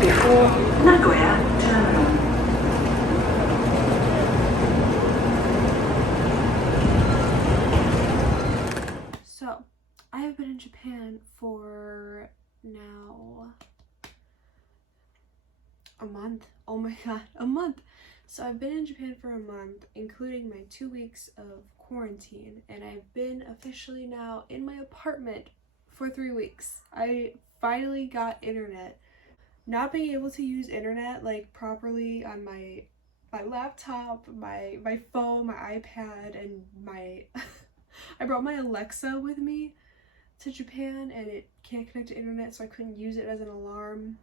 before Nagoya Terminal. So, I have been in Japan for now a month. Oh my god, a month! So I've been in Japan for a month, including my 2 weeks of quarantine, and I've been officially now in my apartment for 3 weeks. I finally got internet. Not being able to use internet like properly on my laptop, my phone, my iPad, and my I brought my Alexa with me to Japan and it can't connect to internet, so I couldn't use it as an alarm.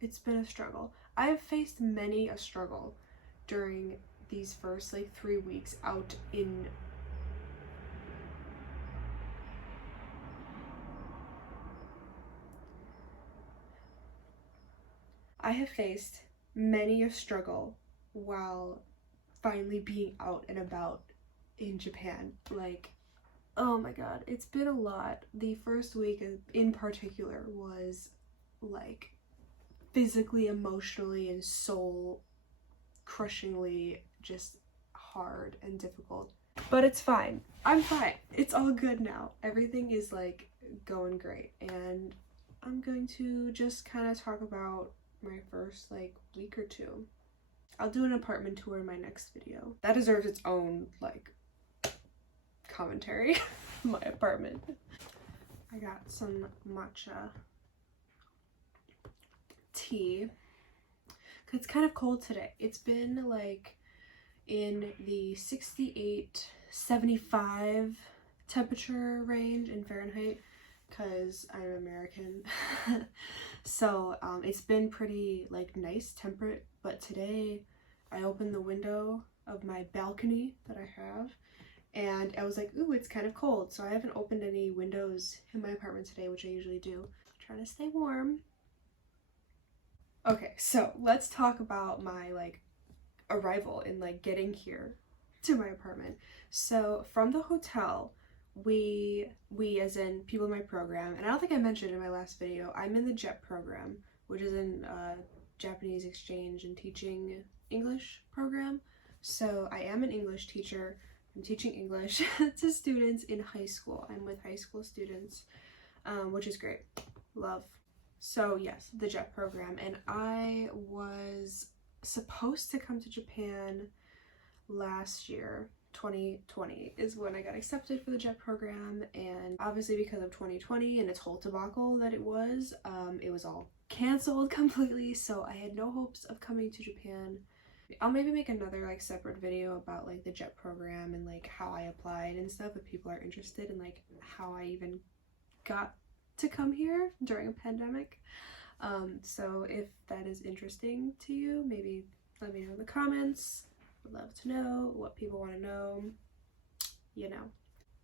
It's been a struggle. I have faced many a struggle during these first like 3 weeks out in I have faced many a struggle while finally being out and about in Japan. Like, oh my god, it's been a lot. The first week in particular was like physically, emotionally, and soul crushingly just hard and difficult. But it's fine. I'm fine. It's all good now. Everything is like going great, and I'm going to just kind of talk about my first like week or two. I'll do an apartment tour in my next video. That deserves its own like commentary. My apartment. I got some matcha tea. It's kind of cold today. It's been like in the 68, 75 temperature range in Fahrenheit because I'm American. So it's been pretty like nice temperate, but today I opened the window of my balcony that I have and I was like, ooh, it's kind of cold. So I haven't opened any windows in my apartment today, which I usually do. I'm trying to stay warm. Okay, so let's talk about my like arrival and like getting here to my apartment. So from the hotel, we as in people in my program, and I don't think I mentioned in my last video, I'm in the JET program, which is in Japanese exchange and teaching English program. So I am an English teacher. I'm teaching English to students in high school. I'm with high school students, which is great. Love. So yes, the JET program, and I was supposed to come to Japan last year. 2020 is when I got accepted for the JET program, and obviously because of 2020 and its whole debacle that it was all canceled completely, so I had no hopes of coming to Japan. I'll maybe make another like separate video about like the JET program and like how I applied and stuff if people are interested in like how I even got to come here during a pandemic. So if that is interesting to you, maybe let me know in the comments. Would love to know what people want to know, you know.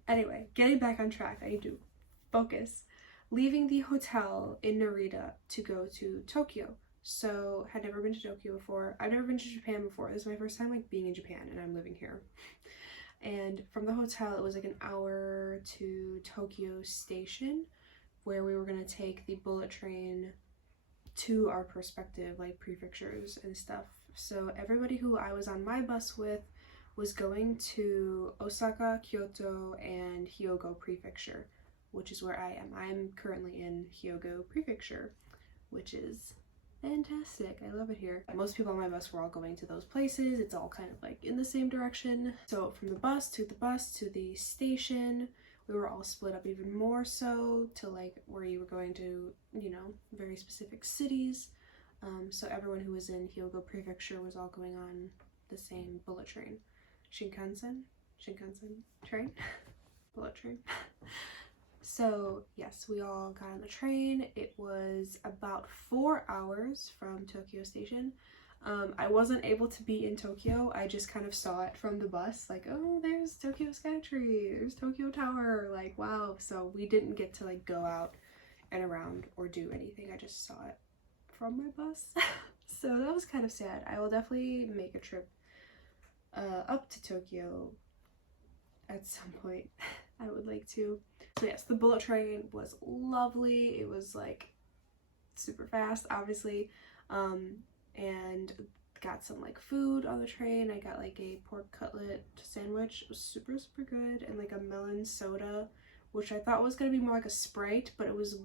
Anyway, getting back on track, I need to focus. Leaving the hotel in Narita to go to Tokyo. So had never been to Tokyo before. I've never been to Japan before. This is my first time like being in Japan, and I'm living here. And from the hotel, it was like an hour to Tokyo Station, where we were gonna take the bullet train to our respective like prefectures and stuff. So everybody who I was on my bus with was going to Osaka, Kyoto, and Hyogo prefecture, which is where I am. I'm currently in Hyogo prefecture, which is fantastic. I love it here. Most people on my bus were all going to those places. It's all kind of like in the same direction. So from the bus to the station, we were all split up even more so to like where you were going to, you know, very specific cities. So everyone who was in Hyogo prefecture was all going on the same bullet train. Shinkansen train? Bullet train. So yes, we all got on the train. It was about 4 hours from Tokyo Station. I wasn't able to be in Tokyo. I just kind of saw it from the bus, like, oh, there's Tokyo Skytree, there's Tokyo Tower, like, wow. So we didn't get to like go out and around or do anything. I just saw it from my bus. So that was kind of sad. I will definitely make a trip up to Tokyo at some point. I would like to. So yes, the bullet train was lovely. It was like super fast, obviously, and got some like food on the train. I got like a pork cutlet sandwich. It was super good, and like a melon soda, which I thought was gonna be more like a Sprite, but it was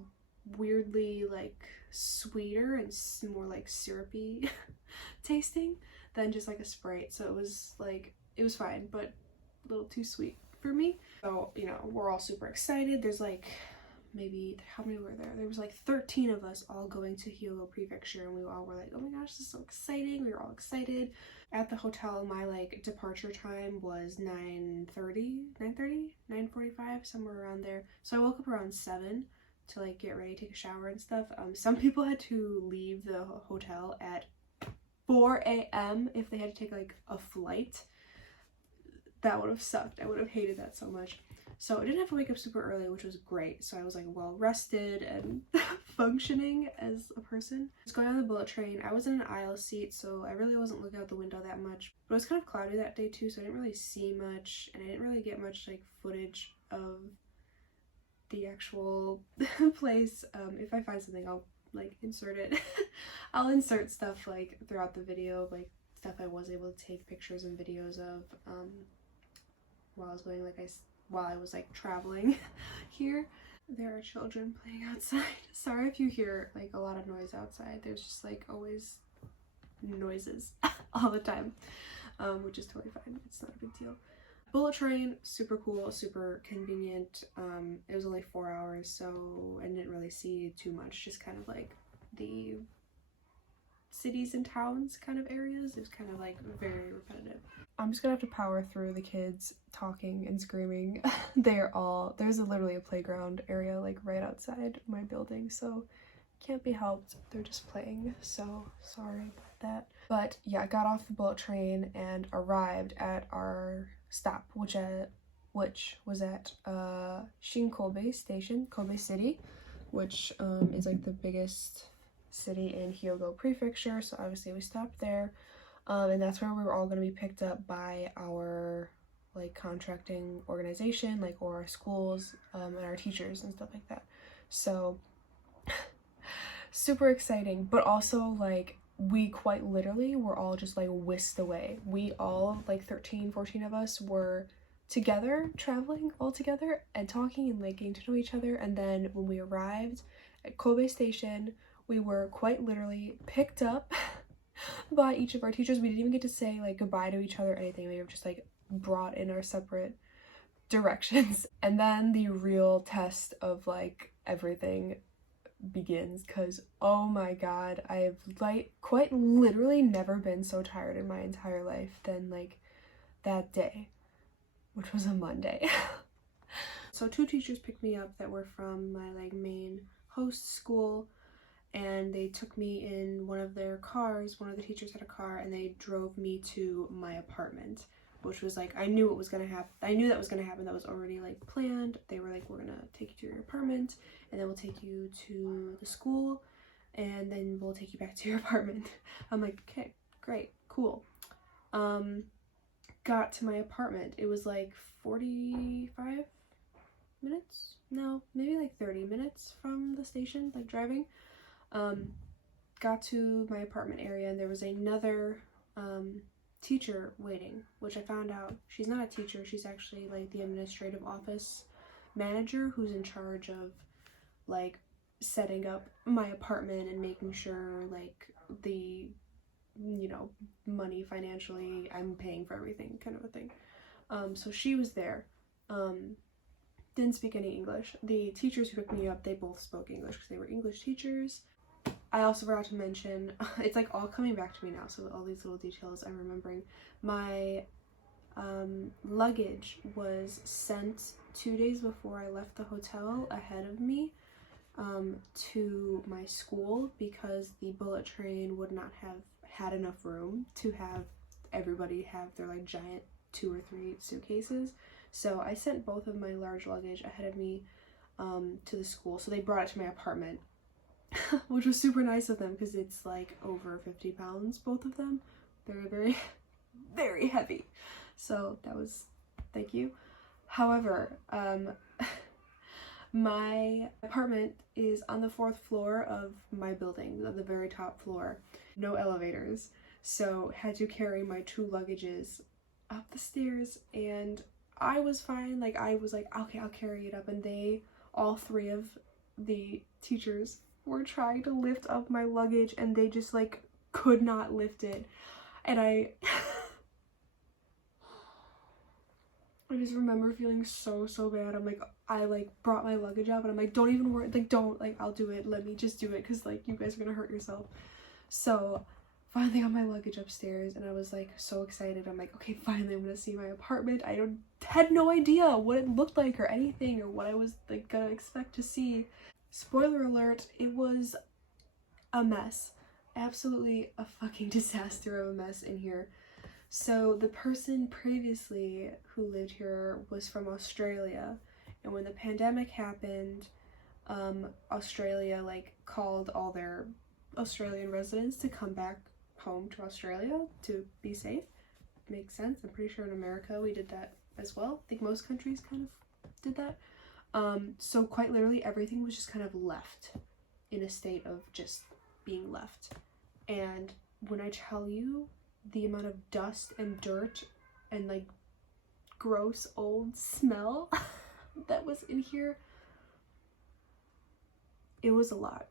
weirdly like sweeter and more like syrupy tasting than just like a Sprite. So it was like, it was fine, but a little too sweet for me. So, you know, we're all super excited. There's like maybe, how many were there? There was like 13 of us all going to Hyogo prefecture, and we all were like, oh my gosh, this is so exciting. We were all excited. At the hotel, my like departure time was 9:45, somewhere around there. So I woke up around 7 to like get ready, take a shower and stuff. Some people had to leave the hotel at 4 a.m. if they had to take like a flight. That would have sucked. I would have hated that so much. So I didn't have to wake up super early, which was great. So I was like well rested and functioning as a person. I was going on the bullet train. I was in an aisle seat, so I really wasn't looking out the window that much. But it was kind of cloudy that day too, so I didn't really see much, and I didn't really get much like footage of the actual place. If I find something, I'll like insert it. I'll insert stuff like throughout the video, like stuff I was able to take pictures and videos of while I was going, while I was like traveling here. There are children playing outside. Sorry if you hear like a lot of noise outside. There's just like always noises all the time, which is totally fine. It's not a big deal. Bullet train, super cool, super convenient. It was only 4 hours, so I didn't really see too much, just kind of like the cities and towns kind of areas. It was kind of like very repetitive. I'm just gonna have to power through the kids talking and screaming. There's literally a playground area like right outside my building, so can't be helped. They're just playing, so sorry about that. But yeah, I got off the bullet train and arrived at our stop, which was at Kobe Station, Kobe City, which is like the biggest city in Hyogo prefecture. So obviously we stopped there, and that's where we were all going to be picked up by our like contracting organization, like, or our schools, and our teachers and stuff like that. So super exciting, but also like we quite literally were all just like whisked away. We all, like 13, 14 of us, were together, traveling all together and talking and like getting to know each other. And then when we arrived at Kobe Station, we were quite literally picked up by each of our teachers. We didn't even get to say like goodbye to each other or anything. We were just like brought in our separate directions. And then the real test of like everything begins, because oh my god, I've like quite literally never been so tired in my entire life than like that day, which was a Monday. So 2 teachers picked me up that were from my like main host school, and they took me in one of their cars. One of the teachers had a car, and they drove me to my apartment, which was like, I knew it was gonna happen. I knew that was gonna happen. That was already like planned. They were like, we're gonna take you to your apartment, and then we'll take you to the school, and then we'll take you back to your apartment. I'm like, okay, great, cool. Got to my apartment. It was like 45 minutes? No, maybe like 30 minutes from the station, like driving. Got to my apartment area, and there was another teacher waiting, which I found out she's not a teacher. She's actually like the administrative office manager who's in charge of like setting up my apartment and making sure like the, you know, money financially, I'm paying for everything kind of a thing. So she was there. Didn't speak any English. The teachers who picked me up, they both spoke English because they were English teachers. I also forgot to mention, it's like all coming back to me now, so all these little details I'm remembering. My luggage was sent 2 days before I left the hotel ahead of me to my school, because the bullet train would not have had enough room to have everybody have their like giant 2 or 3 suitcases. So I sent both of my large luggage ahead of me to the school. So they brought it to my apartment, which was super nice of them because it's like over 50 pounds, both of them. Very, very, very heavy. So that was, thank you. However, My apartment is on the 4th floor of my building, on the very top floor. No elevators, so had to carry my 2 luggages up the stairs, and I was fine. Like, I was like, okay, I'll carry it up, and all 3 of the teachers were trying to lift up my luggage, and they just like could not lift it. And I just remember feeling so bad. I'm like, I like brought my luggage up, and I'm like, don't even worry, like, don't, like, I'll do it, let me just do it, because like you guys are gonna hurt yourself. So finally got my luggage upstairs, and I was like so excited. I'm like, okay, finally I'm gonna see my apartment. I had no idea what it looked like or anything, or what I was like gonna expect to see. Spoiler alert, it was a mess. Absolutely a fucking disaster of a mess in here. So the person previously who lived here was from Australia, and when the pandemic happened, Australia like called all their Australian residents to come back home to Australia to be safe. Makes sense. I'm pretty sure in America we did that as well. I think most countries kind of did that. So quite literally everything was just kind of left in a state of just being left. And when I tell you the amount of dust and dirt and like gross old smell that was in here, it was a lot.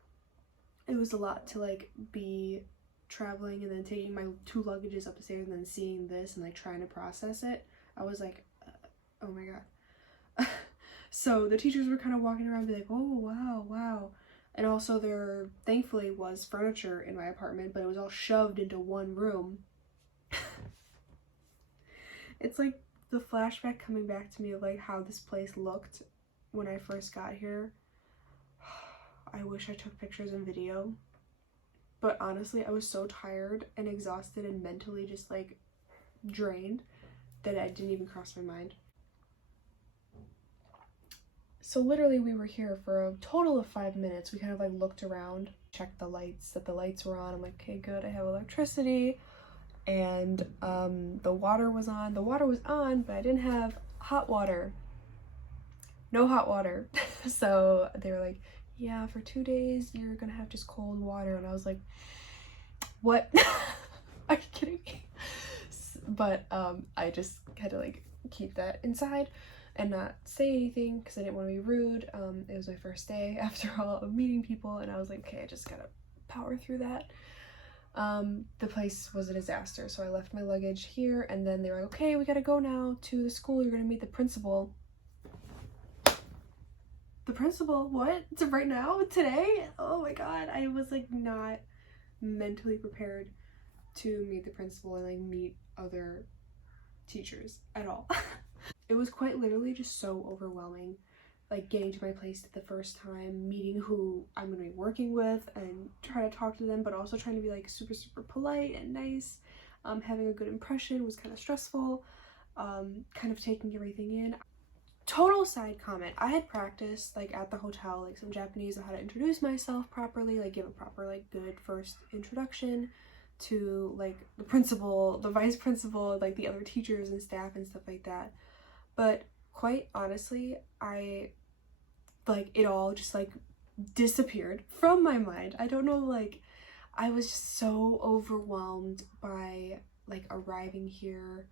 It was a lot to like be traveling and then taking my 2 luggages up the stairs and then seeing this and like trying to process it. I was like, oh my god. So the teachers were kind of walking around and be like, oh wow. And also there thankfully was furniture in my apartment, but it was all shoved into one room. It's like the flashback coming back to me of like how this place looked when I first got here. I wish I took pictures and video, but honestly I was so tired and exhausted and mentally just like drained that I didn't even cross my mind. So literally we were here for a total of 5 minutes. We kind of like looked around, checked the lights, that the lights were on. I'm like, okay, good, I have electricity. And the water was on. The water was on, but I didn't have hot water. No hot water. So they were like, yeah, for 2 days you're gonna have just cold water. And I was like, what? Are you kidding me? But I just had to like keep that inside and not say anything because I didn't want to be rude. It was my first day after all of meeting people, and I was like, okay, I just gotta power through that. The place was a disaster, so I left my luggage here, and then they were like, okay, we gotta go now to the school, you're gonna meet the principal. The principal? What? Right now? Today? Oh my god, I was like not mentally prepared to meet the principal and like meet other teachers at all. It was quite literally just so overwhelming, like getting to my place the first time, meeting who I'm gonna be working with and trying to talk to them, but also trying to be like super polite and nice. Having a good impression was kind of stressful. Kind of taking everything in. Total side comment, I had practiced like at the hotel like some Japanese on how to introduce myself properly, like give a proper like good first introduction to like the principal, the vice principal, like the other teachers and staff and stuff like that. But quite honestly, I like it all just like disappeared from my mind. I don't know, like I was just so overwhelmed by like arriving here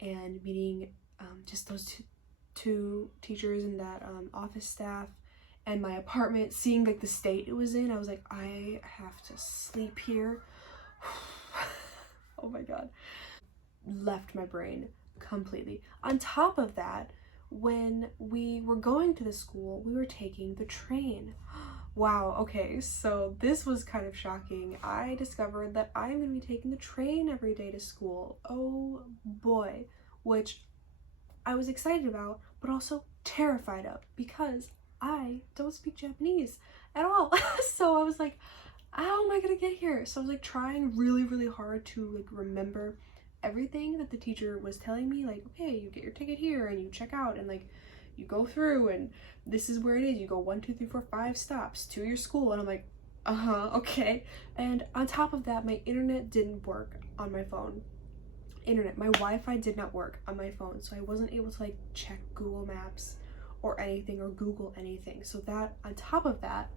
and meeting just those two teachers and that office staff and my apartment, seeing like the state it was in. I was like, I have to sleep here. Oh my god. Left my brain completely. On top of that, when we were going to the school, we were taking the train. Wow, okay, so this was kind of shocking. I discovered that I'm gonna be taking the train every day to school. Oh boy. Which I was excited about, but also terrified of, because I don't speak Japanese at all. So I was like, how am I gonna get here? So I was like trying really hard to like remember everything that the teacher was telling me, like, okay, you get your ticket here and you check out and like you go through and this is where it is, you go 1 2 3 4 5 stops to your school. And I'm like, okay. And on top of that, my internet didn't work on my phone. My Wi-Fi did not work on my phone, so I wasn't able to like check Google Maps or anything or Google anything. So that on top of that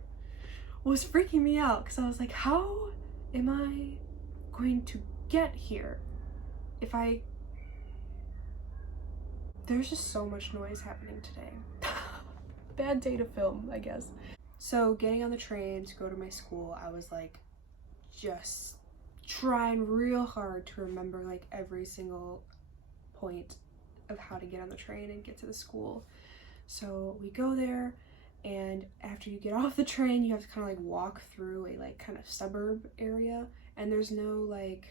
was freaking me out because I was like, how am I going to get here if there's just so much noise happening today. Bad day to film, I guess. So getting on the train to go to my school, I was like just trying real hard to remember like every single point of how to get on the train and get to the school. So we go there, and after you get off the train, you have to kind of like walk through a like kind of suburb area, and there's no like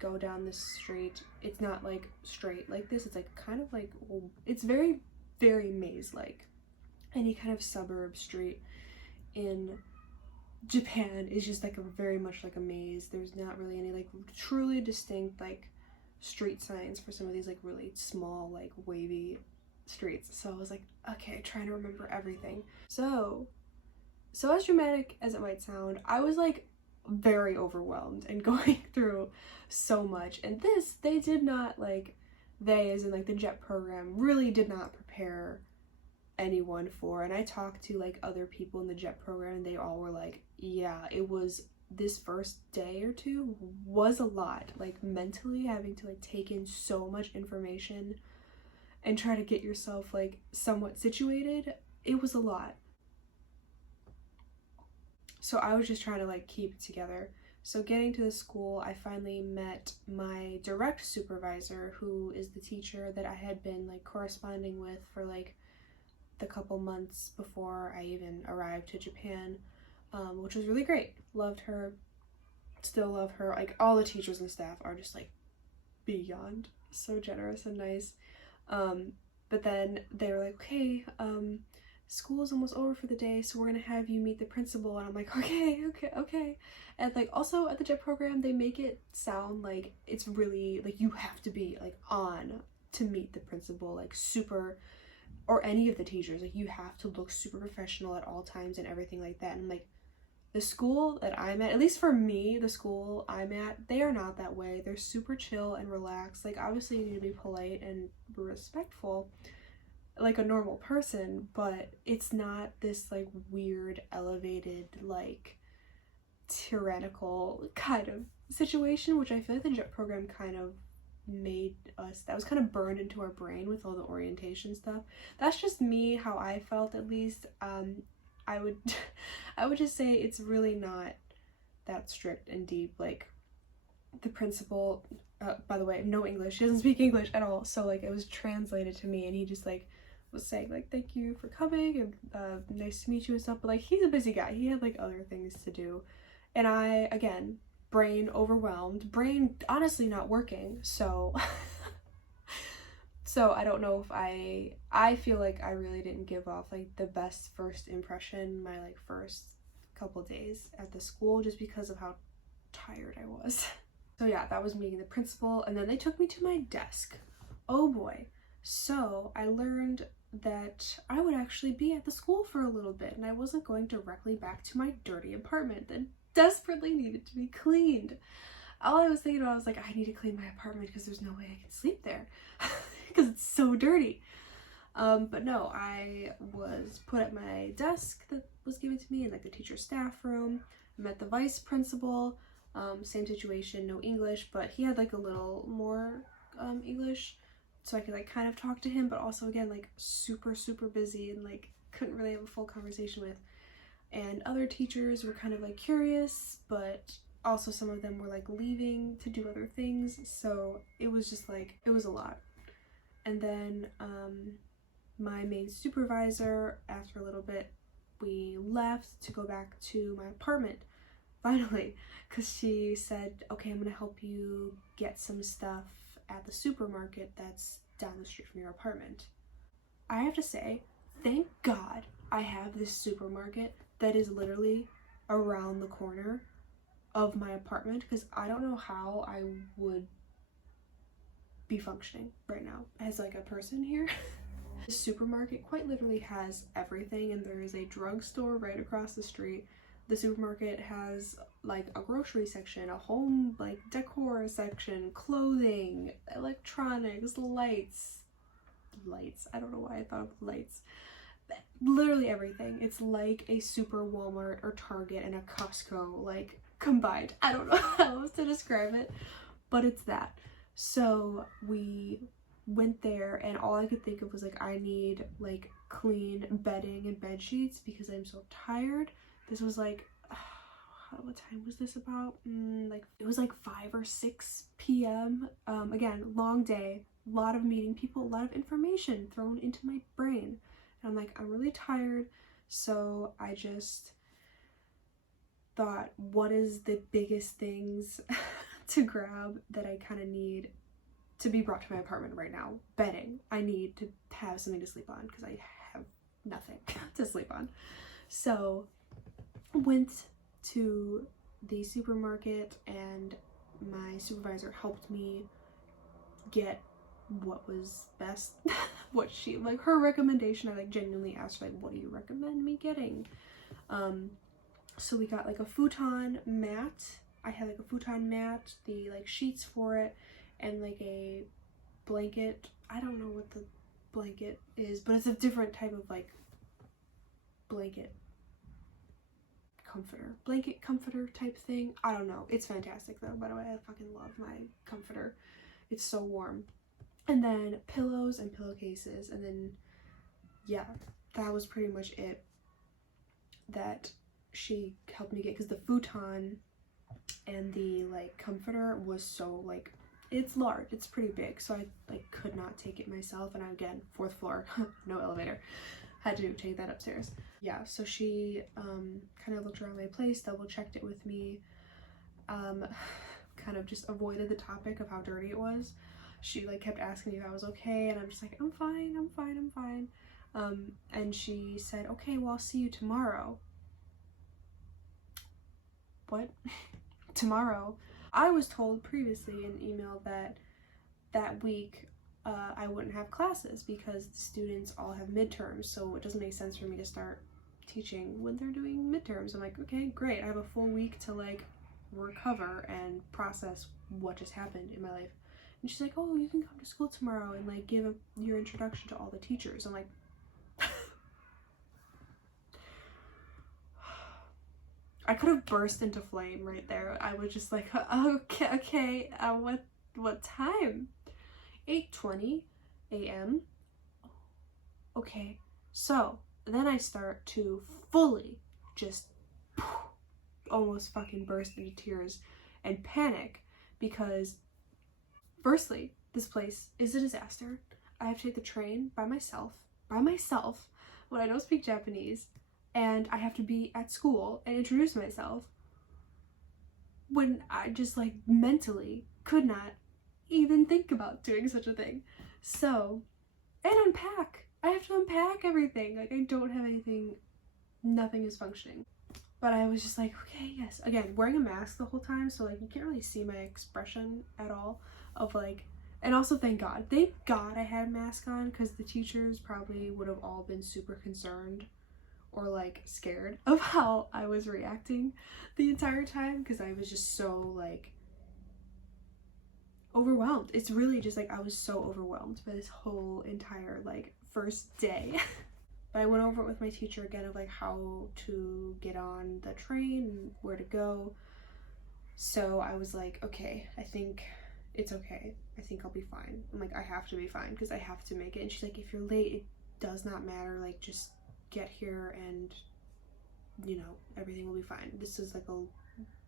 go down this street. It's not like straight like this. It's like kind of like, it's very, very maze-like. Any kind of suburb street in Japan is just like a very much like a maze. There's not really any like truly distinct like street signs for some of these like really small like wavy streets. So I was like, okay, trying to remember everything. So as dramatic as it might sound, I was like very overwhelmed and going through so much. And this, they did not like, they as in like the JET program really did not prepare anyone for. And I talked to like other people in the JET program, and they all were like, yeah, it was, this first day or two was a lot, like mentally having to like take in so much information and try to get yourself like somewhat situated. It was a lot. So I was just trying to like keep it together. So getting to the school, I finally met my direct supervisor, who is the teacher that I had been like corresponding with for like the couple months before I even arrived to Japan, which was really great. Loved her, still love her. Like all the teachers and staff are just like beyond so generous and nice. But then they were like, okay, school is almost over for the day, so we're gonna have you meet the principal. And I'm like, okay. And like also at the JET program, they make it sound like it's really like you have to be like on to meet the principal, like super, or any of the teachers, like you have to look super professional at all times and everything like that. And like the school that I'm at least for me, the school I'm at, they are not that way. They're super chill and relaxed. Like obviously you need to be polite and respectful like a normal person, but it's not this like weird elevated like tyrannical kind of situation, which I feel like the JET program kind of made us, that was kind of burned into our brain with all the orientation stuff. That's just me, how I felt at least. I would just say it's really not that strict and deep. Like the principal, by the way, no English, he doesn't speak English at all, so like it was translated to me, and he just like was saying like thank you for coming and nice to meet you and stuff, but like he's a busy guy, he had like other things to do, and I, again, brain overwhelmed, brain honestly not working, so so I don't know if I feel like I really didn't give off like the best first impression my like first couple days at the school, just because of how tired I was. So yeah, that was meeting the principal, and then they took me to my desk. Oh boy. So I learned that I would actually be at the school for a little bit, and I wasn't going directly back to my dirty apartment that desperately needed to be cleaned. All I was thinking about was like, I need to clean my apartment because there's no way I can sleep there because it's so dirty. But no, I was put at my desk that was given to me in like the teacher staff room. I met the vice principal, same situation, no English, but he had like a little more English, so I could like kind of talk to him, but also again like super busy and like couldn't really have a full conversation with. And other teachers were kind of like curious, but also some of them were like leaving to do other things, so it was just like, it was a lot. And then my main supervisor, after a little bit, we left to go back to my apartment finally, because she said, okay, I'm gonna help you get some stuff at the supermarket that's down the street from your apartment. I have to say, thank God I have this supermarket that is literally around the corner of my apartment, because I don't know how I would be functioning right now as like a person here. The supermarket quite literally has everything, and there is a drugstore right across the street. The supermarket has like a grocery section, a home like decor section, clothing, electronics, lights, lights. I don't know why I thought of lights. Literally everything. It's like a super Walmart or Target and a Costco like combined. I don't know how else to describe it, but it's that. So we went there and all I could think of was like, I need like clean bedding and bed sheets because I'm so tired. This was like what time was this about? Like it was like 5 or 6 p.m. Again, long day, a lot of meeting people, a lot of information thrown into my brain. And I'm like, I'm really tired. So I just thought, what is the biggest things to grab that I kind of need to be brought to my apartment right now? Bedding. I need to have something to sleep on because I have nothing to sleep on. So went to the supermarket and my supervisor helped me get what was best. What she, like her recommendation, I like genuinely asked like, what do you recommend me getting? So we got like a futon mat. I had like a futon mat, the like sheets for it, and like a blanket. I don't know what the blanket is, but it's a different type of like blanket comforter, blanket comforter type thing. I don't know. It's fantastic though, by the way. I fucking love my comforter. It's so warm. And then pillows and pillowcases, and then yeah, that was pretty much it that she helped me get, because the futon and the like comforter was so like, it's large, it's pretty big, so I like could not take it myself. And again, 4th floor, no elevator, had to take that upstairs. Yeah, so she kind of looked around my place, double checked it with me, kind of just avoided the topic of how dirty it was. She like kept asking me if I was okay, and I'm just like, I'm fine, I'm fine, I'm fine. And she said, okay, well, I'll see you tomorrow. What? Tomorrow? I was told previously in email that that week I wouldn't have classes because the students all have midterms, so it doesn't make sense for me to start teaching when they're doing midterms. I'm like, okay, great, I have a full week to like recover and process what just happened in my life. And she's like, oh, you can come to school tomorrow and like give your introduction to all the teachers. I'm like, I could have burst into flame right there. I was just like, okay, what time? 8:20 a.m. Okay, so then I start to fully just almost fucking burst into tears and panic because firstly, this place is a disaster. I have to take the train by myself when I don't speak Japanese, and I have to be at school and introduce myself when I just like mentally could not even think about doing such a thing. So, and unpack. I have to unpack everything. Like, I don't have anything, nothing is functioning. But I was just like, okay, yes. Again, wearing a mask the whole time, so like you can't really see my expression at all of like, and also thank God I had a mask on, because the teachers probably would have all been super concerned or like scared of how I was reacting the entire time, because I was just so like overwhelmed. It's really just like I was so overwhelmed by this whole entire like first day. But I went over it with my teacher again of like how to get on the train and where to go. So I was like, okay, I think it's okay. I think I'll be fine. I'm like, I have to be fine because I have to make it. And she's like, if you're late, it does not matter. Like, just get here and, you know, everything will be fine. This is like a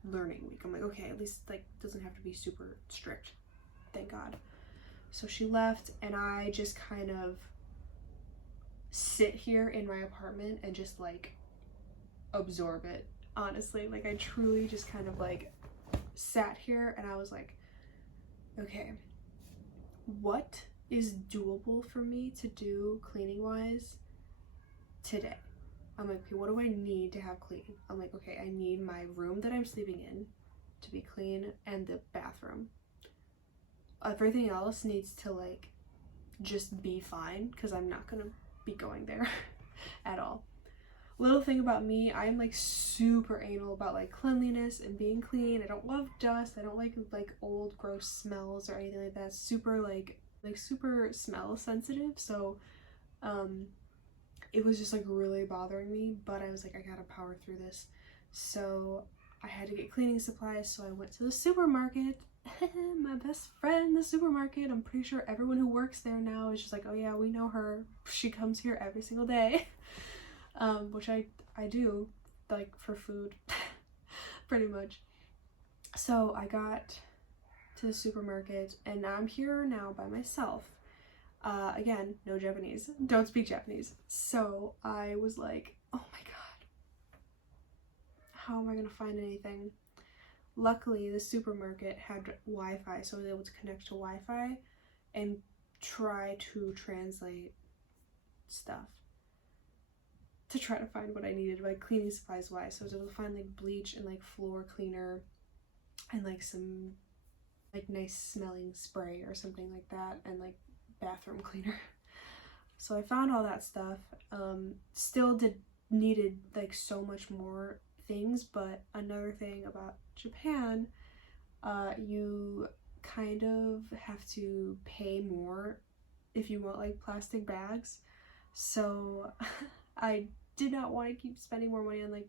learning week. I'm like, okay, at least like doesn't have to be super strict. Thank God. So she left and I just kind of sit here in my apartment and just like absorb it, honestly. Like, I truly just kind of like sat here and I was like, okay, what is doable for me to do cleaning wise today? I'm like, okay, what do I need to have clean? I'm like, okay, I need my room that I'm sleeping in to be clean and the bathroom. Everything else needs to like just be fine because I'm not gonna be going there at all. Little thing about me, I'm like super anal about like cleanliness and being clean. I don't love dust. I don't like old gross smells or anything like that. Super like like super smell sensitive, so it was just like really bothering me, but I was like, I gotta power through this. So I had to get cleaning supplies, so I went to the supermarket. My best friend, the supermarket. I'm pretty sure everyone who works there now is just like, oh yeah, we know her. She comes here every single day. Which I do, like, for food, pretty much. So I got to the supermarket, and I'm here now by myself. Again, no Japanese, don't speak Japanese. So I was like, oh my god, how am I gonna find anything? Luckily, the supermarket had Wi-Fi, so I was able to connect to Wi-Fi and try to translate stuff to try to find what I needed, like cleaning supplies wise. So I was able to find like bleach and like floor cleaner and like some like nice smelling spray or something like that, and like bathroom cleaner. So I found all that stuff. Still needed like so much more things, but another thing about Japan, you kind of have to pay more if you want like plastic bags. So I did not want to keep spending more money on like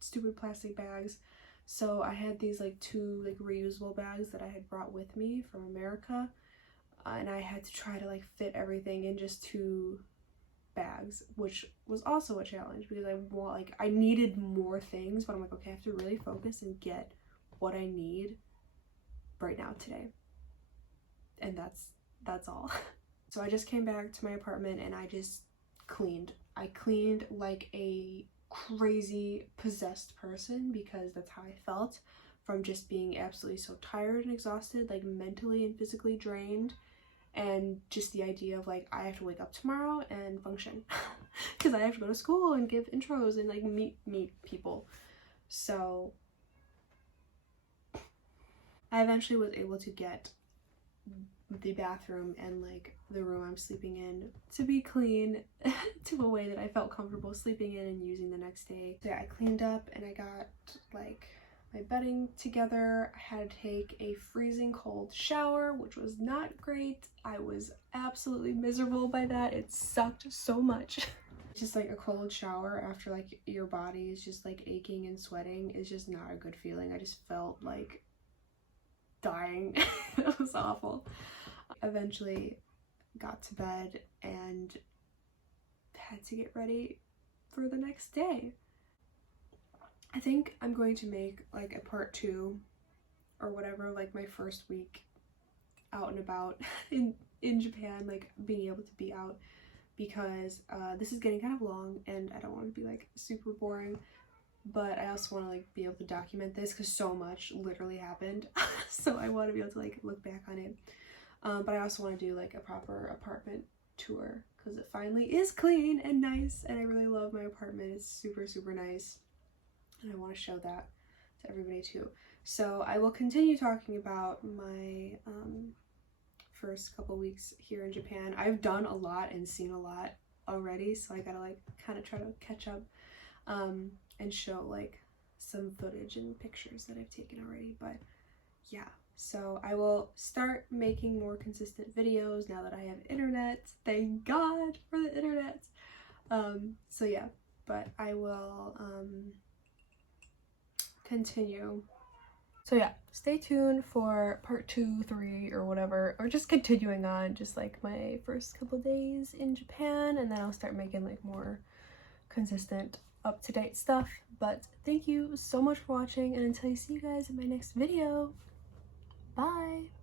stupid plastic bags. So I had these like 2 like reusable bags that I had brought with me from America, and I had to try to like fit everything in just 2 bags, which was also a challenge because I needed more things, but I'm like, okay, I have to really focus and get what I need right now today, and that's all. So I just came back to my apartment and I just cleaned. I cleaned like a crazy possessed person because that's how I felt from just being absolutely so tired and exhausted, like mentally and physically drained. And just the idea of like, I have to wake up tomorrow and function because I have to go to school and give intros and like meet people. So I eventually was able to get the bathroom and like the room I'm sleeping in to be clean to a way that I felt comfortable sleeping in and using the next day. So yeah, I cleaned up and I got like my bedding together. I had to take a freezing cold shower, which was not great. I was absolutely miserable by that. It sucked so much. Just like a cold shower after like your body is just like aching and sweating is just not a good feeling. I just felt like dying. It was awful. Eventually got to bed and had to get ready for the next day. I think I'm going to make like a part 2 or whatever, like my first week out and about in Japan, like being able to be out, because this is getting kind of long and I don't want to be like super boring, but I also want to like be able to document this because so much literally happened. So I want to be able to like look back on it, but I also want to do like a proper apartment tour because it finally is clean and nice, and I really love my apartment. It's super nice, and I want to show that to everybody too. So I will continue talking about my first couple weeks here in Japan. I've done a lot and seen a lot already, so I gotta like kind of try to catch up and show like some footage and pictures that I've taken already. But yeah, so I will start making more consistent videos now that I have internet. Thank God for the internet. So yeah, but I will continue. So yeah, stay tuned for part 2, 3, or whatever, or just continuing on just like my first couple days in Japan, and then I'll start making like more consistent up-to-date stuff. But thank you so much for watching, and until I see you guys in my next video, bye!